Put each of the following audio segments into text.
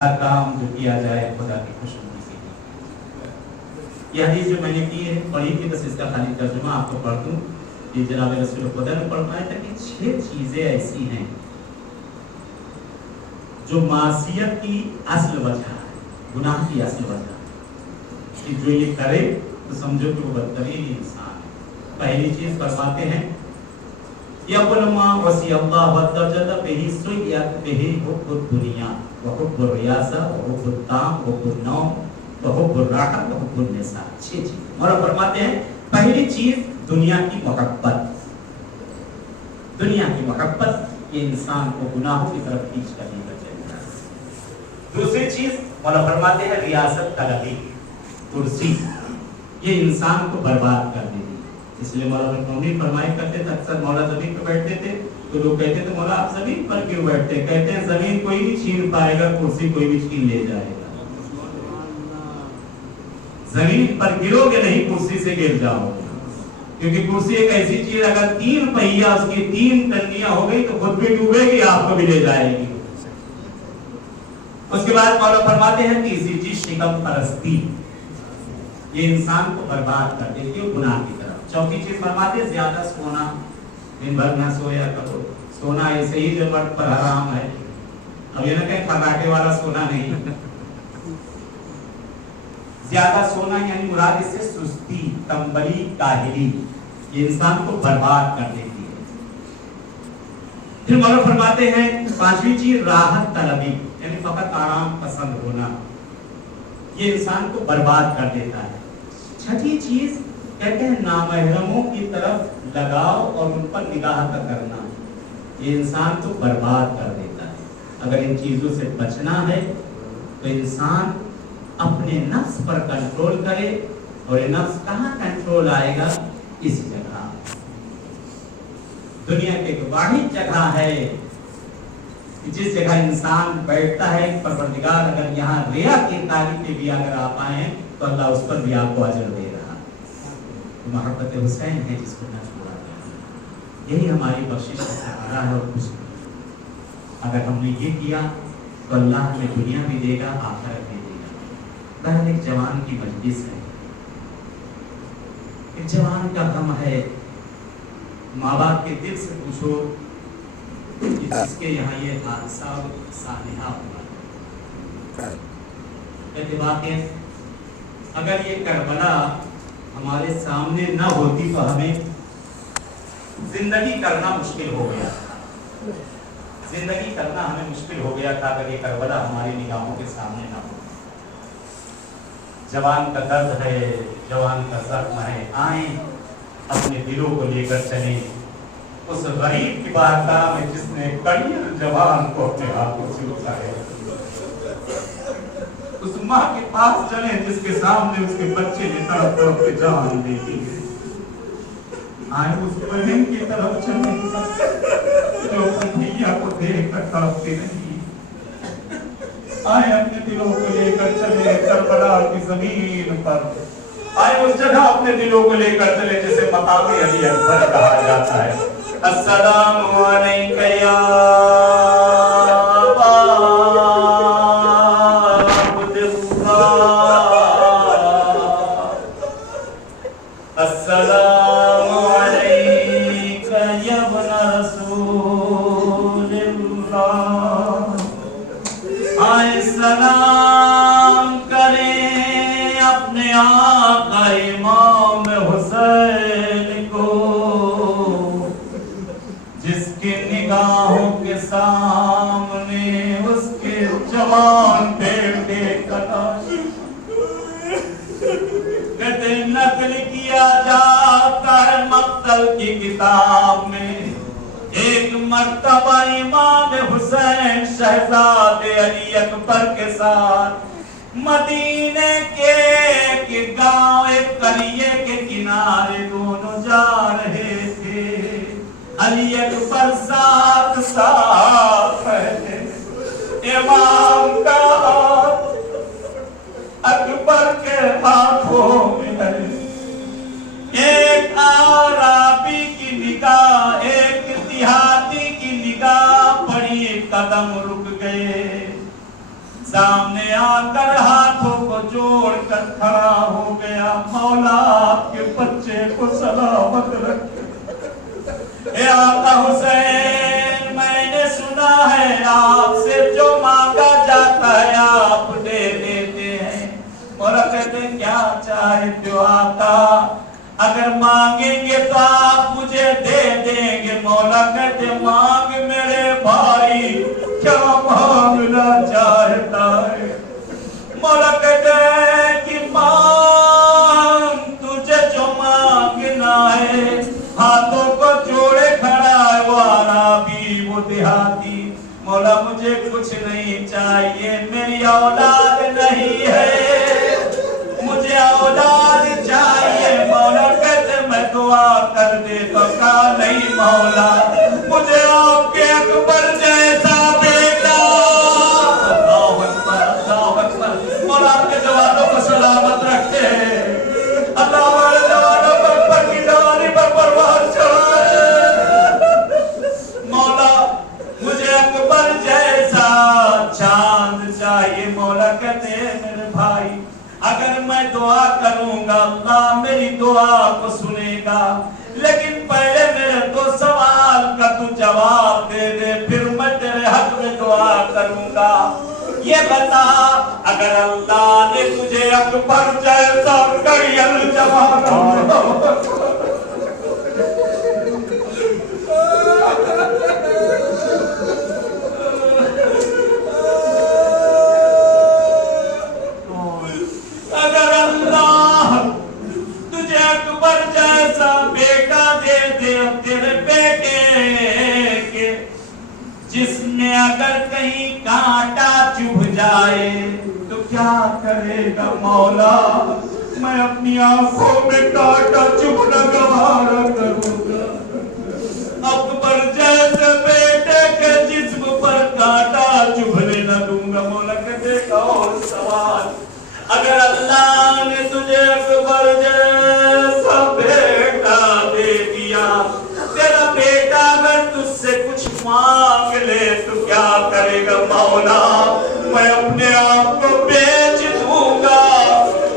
काम जो किया जाए खुदा की खुशनुदी के लिए। यह हदीस जो मैंने की है पढ़ी थी, बस इसका खाली तर्जुमा आपको पढ़ दूं। ये जनाब रसूल खुदा ने फरमाया था कि 6 चीजें ऐसी हैं जो मासियत की असल वजह है, गुनाह की असल वजह है कि जो ये करे तो समझो कि वो बदतरीन इंसान है। पहली चीज फरमाते हैं यकुलमा वसियल्लाह वदजदा बिही सुयत बिही हुब्बुद दुनिया व हुब्बुर रियासा व हुब्बुद ताम व हुब्बुन नौम व हुब्बुर राहत व हुब्बुन निसा। 6 चीजें और फरमाते हैं पहली चीज दुनिया की मोहब्बत। दुनिया की मोहब्बत ये इंसान को गुनाहों की तरफ खींच कर लेकर चलता है। दूसरी चीज मौला फरमाते हैं रियासत तलबी, कुर्सी, ये इंसान को बर्बाद कर देती। इसलिए मौला ने फरमाया करते थे, अक्सर मौला जमीन पर बैठते थे तो लोग कहते थे मौला आप जमीन पर क्यों बैठते? कहते हैं जमीन कोई नहीं छीन पाएगा, कुर्सी कोई भी छीन ले जाएगा। जमीन पर गिरोगे नहीं, कुर्सी से गिर जाओगे, क्योंकि कुर्सी एक ऐसी चीज अगर 3 पहिया उसकी 3 टंनियां हो गई तो खुद भी डूबेगी, आपको भी ले जाएगी। उसके बाद मौला फरमाते हैं तीसरी चीज शिकम परस्ती, ये इंसान को बर्बाद कर देती है गुनाह की तरफ। चौथी चीज फरमाते ज्यादा सोना, दिन भर ना सोया करो, सोना ऐसे ही जो मर्द पर हराम है। अब ये ना कहें फराटे वाला सोना नहीं, ज्यादा सोना यानी मुराद इससे सुस्ती, तंबली, काहिली, ये इंसान को बर्बाद कर देती है। फिर मौला फरमाते हैं 5वीं चीज राहत तलबी, यानी फकत आराम पसंद होना, ये इंसान को बर्बाद कर देता है। 6ठी चीज कहते हैं नामहरमों की तरफ लगाव और उन पर निगाह करना, ये इंसान को बर्बाद कर देता है। अगर इन चीजों से बचना है तो इंसान अपने नफ्स पर कंट्रोल करे, और ये नफ्स कहाँ कंट्रोल आएगा? इस जगह, दुनिया की एक वाहिद जगह है जिस जगह इंसान बैठता है। परवरदिगार अगर यहाँ रिया की तारीफ पे भी अगर आप आए तो अल्लाह उस पर भी आपको अजर दे रहा है। मोहब्बत हुसैन है जिसको न छोड़ा गया, यही हमारी बख्शिश का सहारा है। और कुछ अगर हमने ये किया तो अल्लाह हमें दुनिया भी देगा, आखिरत भी देगा। बहन एक जवान की मजलिस है, एक जवान का गम है। माँ बाप के दिल से पूछो कि जिसके यहाँ ये हादसा सालिहा हुआ, कहते वाकई अगर ये करबला हमारे सामने न होती तो हमें जिंदगी करना मुश्किल हो गया था। जिंदगी करना हमें मुश्किल हो गया था अगर ये करबला हमारी निगाहों के सामने न हो। जवान का दर्द है, जवान का जख्म है, आए अपने दिलों को लेकर चले उस गरीब की बारगाह में जिसने कड़ियल जवान को अपने हाथों से उठाया। उस माँ के पास चले जिसके सामने उसके बच्चे ने तड़प तड़प के जान दे दी। आए उस बहन की तरफ चले जो अपनी भैया को देख कर तड़पती नहीं। आए अपने दिलों को लेकर चले करबला की जमीन पर। आए उस जगह अपने दिलों को लेकर चले जिसे मकाम अली अकबर कहा जाता है। अस्सलामु अलैका या सलाम करें अपने आका इमाम हुसैन को, जिसके निगाहों के सामने उसके जवान बेटे कहते नकल किया जाता है मक्तल की किताब में। एक मर्तबा इमाम हुसैन शहजादे अली अकबर के साथ मदीने के एक गांव, एक करिए के किनारे दोनों जा रहे थे। अली अकबर साथ साथ है, इमाम का हाथ अकबर के हाथों में है। एक आराबी की निगाह, एक देहाती की निगाह पड़ी, कदम रुक गए। सामने आकर हाथों को जोड़ कर खड़ा हो गया, मौला आपके बच्चे को सलामत रखे। आका हुसैन, मैंने सुना है आपसे जो मांगा जाता है आप दे देते हैं। मौला कहते क्या चाहते हो आका, अगर मांगेंगे तो आप मुझे दे देंगे। मौला कहते मांग मेरे भाई, क्या मांगना चाहता है? मौला कहते हैं कि मांग, तुझे जो मांगना है। हाथों को जोड़े खड़ा है वो अराबी, वो देहाती। मौला मुझे कुछ नहीं चाहिए, मेरी औलाद नहीं है, मुझे औलाद चाहिए। मौला कहते मैं दुआ कर दे तो कहा नहीं मौला, मुझे आपके अकबर जैसा बेटा। अल्लाहु अकबर, अल्लाहु अकबर। मौला आपके जवानों को सलामत रखे, अल्लाह हमारे जवानों को अकबर की जवानी पर परवार चढ़ाए। मौला मुझे अकबर जैसा चांद चाहिए। मौला कहते मेरे भाई, अगर मैं दुआ करूंगा अल्लाह मेरी दुआ को सुनेगा, लेकिन पहले मेरे दो सवाल का तू जवाब दे दे, फिर मैं तेरे हक में दुआ करूंगा। ये बता, अगर अल्लाह ने तुझे अकबर जैसा करियल जवान जिसमें अगर कहीं कांटा चुभ जाए तो क्या करेगा मौला? मैं अपनी आंखों में कांटा चुभना गवारा करूंगा। अकबर जैसे बेटे के जिस्म पर कांटा चुभने न दूंगा। मौला कहते और सवाल, अगर अल्लाह ने तुझे अकबर जैसा बेटा दे दिया, तेरा बेटा अगर तुझसे कुछ मांग ले तो क्या करेगा मौला? मैं अपने आप को बेच दूंगा,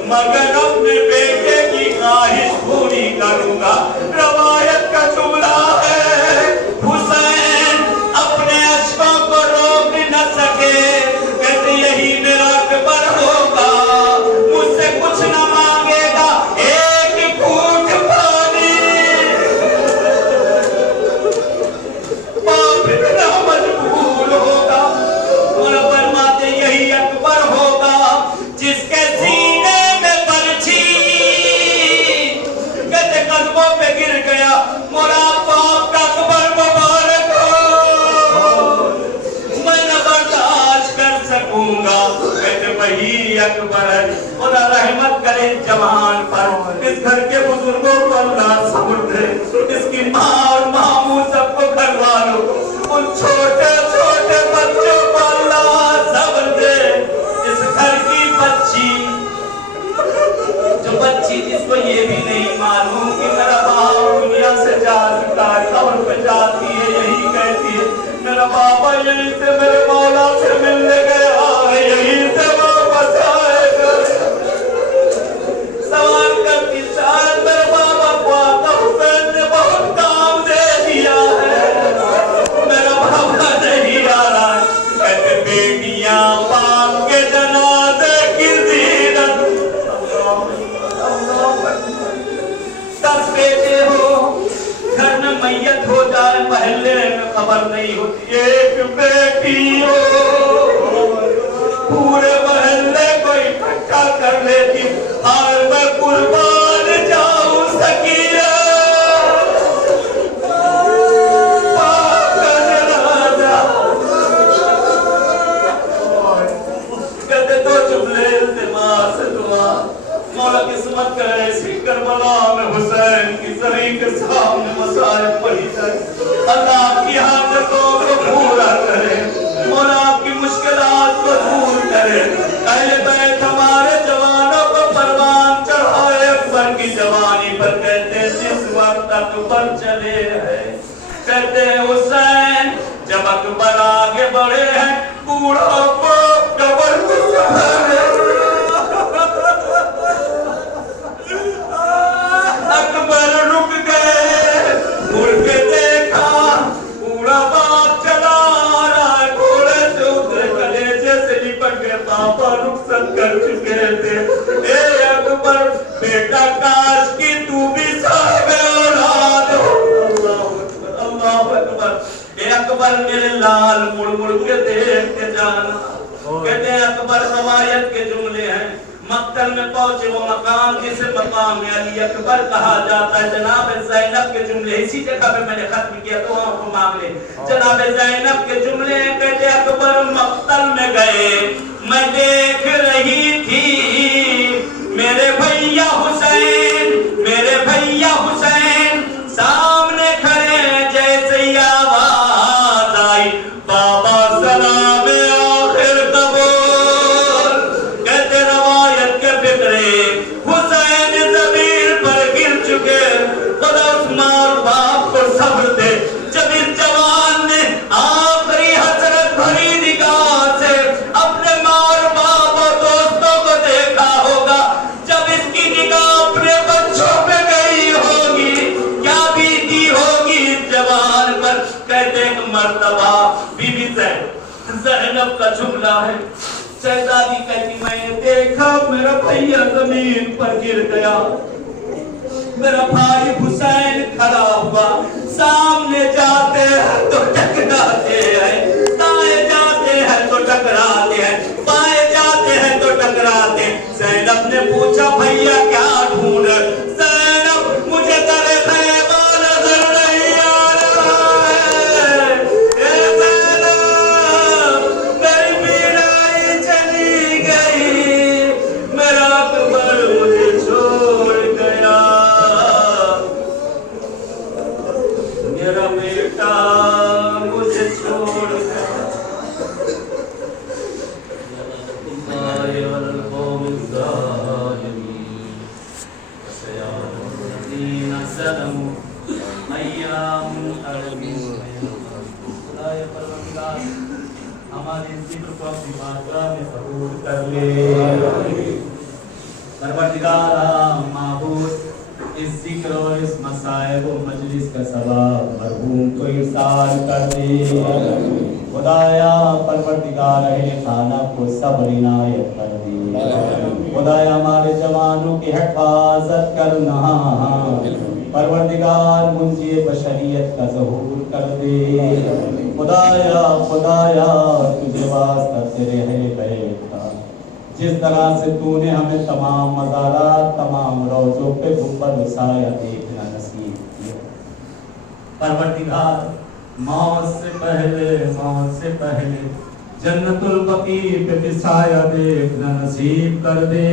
मगर अपने बेटे की ख्वाहिश पूरी करूंगा। रवायत का जुमला है, हुसैन अपने अश्कों को रोक न सके, कहते यही मेरा अकबर होगा, मुझसे कुछ न मांगेगा, एक घूंट पानी। बाप इतना मजबूर होगा और फरमाते यही अकबर होगा जिसके सीने में बरछी कहते कदमों पे गिर गया, मोरा बाप का अकबर मुबारक हो, मैं न बर्दाश्त कर सकूंगा। कहते वही अकबर है, और रहमत करे जवान पर। इस घर के बुजुर्गों को अल्लाह सब्र दे, इसकी माँ और मामू सबको घर वालों को, उन छोटे छोटे बच्चों को अल्लाह सब्र दे। इस घर की बच्ची, जो बच्ची जिसको ये भी नहीं मालूम कि मेरा बाप दुनिया से जा चुका है, कब्र पे जाती है, यही कहती है मेरा बाबा यहीं से मेरे मौला से मिलने गया है, यहीं से वापस आएगा। सवाल करती शायद मेरे बाबा को आका हुसैन ने बहुत काम दे दिया है, मेरा बाबा नहीं आ रहा। कहते बेटियां बाप के जनाजे की ज़ीनत, 10 बेटे हो, घर में मैयत हो जाए, महल्ले में खबर नहीं होती, एक बेटी हो पूरे महल्ले को इकट्ठा कर लेती। और मैं कुर्बान जाऊं सकीरा, बाप का जनाजा। कहते तो जुमले इल्तिमास से दुआ, मौला किस्मत करे ऐसी करबला में हुसैन की जरी के सामने मसाइब पड़ी जाए, अल्लाह की हाजतों को पूरा करे, मौला आपकी मुश्किलात को दूर करे। अहले बैत हमारे जवानों को परवान चढ़ाए अकबर की जवानी पर। कहते जिस वक्त अकबर चले हैं, कहते हुसैन जब अकबर आगे बढ़े हैं, बूढ़ों को कब्र पापा रुखसत कर चुके थे। ए अकबर बेटा काश कि तू भी साहिब औलाद हो। अल्लाह अकबर। ए अकबर मेरे लाल मुड़ मुड़ के देख के जाना। कहते हैं अकबर रवायत के जुमले हैं, मक्तल में पहुंचे वो मकाम जिसे मकाम में अली अकबर कहा जाता है। जनाब ज़ैनब के जुमले इसी जगह पे मैंने खत्म किया तो आपको मांग ले। जनाब ज़ैनब के जुमले कहते अकबर मक्तल में गए, मैं देख रही थी मेरे भैया हुसैन सामने खड़े, जैसे आवाज आई बाबा सलाम आखिर कबूल। कहते रवायत के फिक्रे हुसैन ज़मीन पर गिर चुके, खुदा उस माँ बाप को सब्र दे। जब इस जवान ने आखिरी हसरत भरी निगाह से अपने माँ बाप और दोस्तों को देखा होगा, जब इसकी निगाह अपने बच्चों पे गई होगी, क्या बीती होगी इस जवान पर। कहते एक मर्तबा बीबी ज़ैनब का जुमला है, शहजादी कहती मैंने देखा मेरा भैया जमीन पर गिर गया, मेरा भाई हुसैन खड़ा हुआ, सामने जाते हैं तो टकराते हैं, दाएं जाते हैं तो टकराते हैं, बाएं जाते हैं तो टकराते हैं। ज़ैनब ने पूछा भैया क्या ढूंढ? ज़ैनब मुझे तेरे खैबा नजर नहीं आ रहा है। ए ज़ैनब मेरी बीनाई चली गई, मेरा अकबर मुझे छोड़ गया, मेरा बेटा मुझे छोड़ गया। हमारे जिक्र को अपनी मात्रा में कबूल कर ले। परवरदिगारा माबूद इस जिक्र और इस मसाइब और मजलिस का सवाब मरहूम को इरसाल कर दे। खुदाया परवरदिगार अहले खाना को सब्र इनायत कर दे। खुदाया हमारे जवानों की हिफाजत करना। परवरदिगार मुंजी बशरियत का ज़हूर कर दे। खुदाया तुझे वास्ता तेरे अहले बैत का, जिस तरह से तूने हमें तमाम मज़ारात तमाम रोज़ों पे गुंबद साया देखना नसीब किया। परवरदिगार मौत से पहले जन्नतुल बकी पे भी साया देखना नसीब कर दे।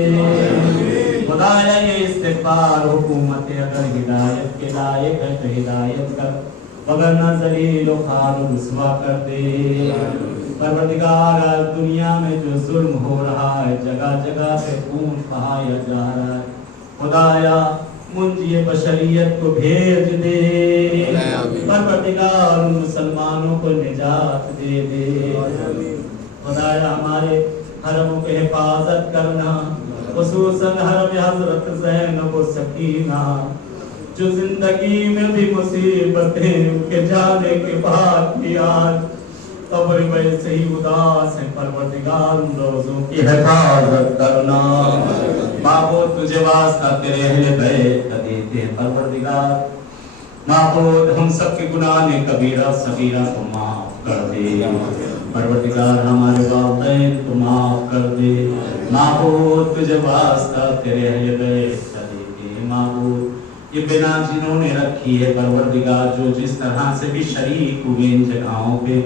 खुदाया ये इस्तिग़फ़ार हुकूमत अगर हिदायत के लायक है तो हिदायत कर, वगरना ज़लील व ख़ार रुसवा कर दे। परवरदिगार आज दुनिया में जो जुल्म हो रहा है, जगह जगह पे खून बहाया जा रहा है, खुदाया मुंजी बशरियत को भेज दे। परवरदिगार उन मुसलमानों को निजात दे दे। खुदाया हमारे हरमों की हिफाजत करना, खुसूसन हरम हज़रत ज़ैनब व सकीना, जो जिंदगी में भी मुसीबतें उनके जाने के बाद भी आज कब्र में से ही उदास है। परवरदिगार उन रोज़ों की हिफाजत करना। माबूद तुझे वास्ता तेरे अहले बैत का देते हैं। परवरदिगार माबूद हम सब के गुनाह ने कबीरा सगीरा को माफ कर दे। परवरदिगार हमारे वालिदैन को माफ कर दे। माबूद तुझे वास्ता तेरे अहले बैत का देते हैं। माबूद ये बिना जिन्होंने रखी है परवरदिगार, जो जिस तरह से भी शरीक हुए इन जगहों पे,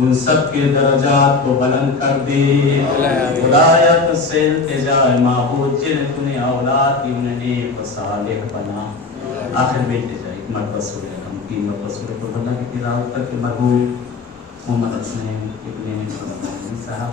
उन सब के दर्जात को बुलंद कर दे। खुदाया तुझसे इल्तिजा है माबूद, जिन्हें तूने औलाद दी उन्हें नेक व सालिह बना। आखिर में इल्तिजा एक मरतबा सूरह हम की मरतबा सूरह को अल्लाह की तिलावत करके मरहूम मोहम्मद हसन इब्ने साहब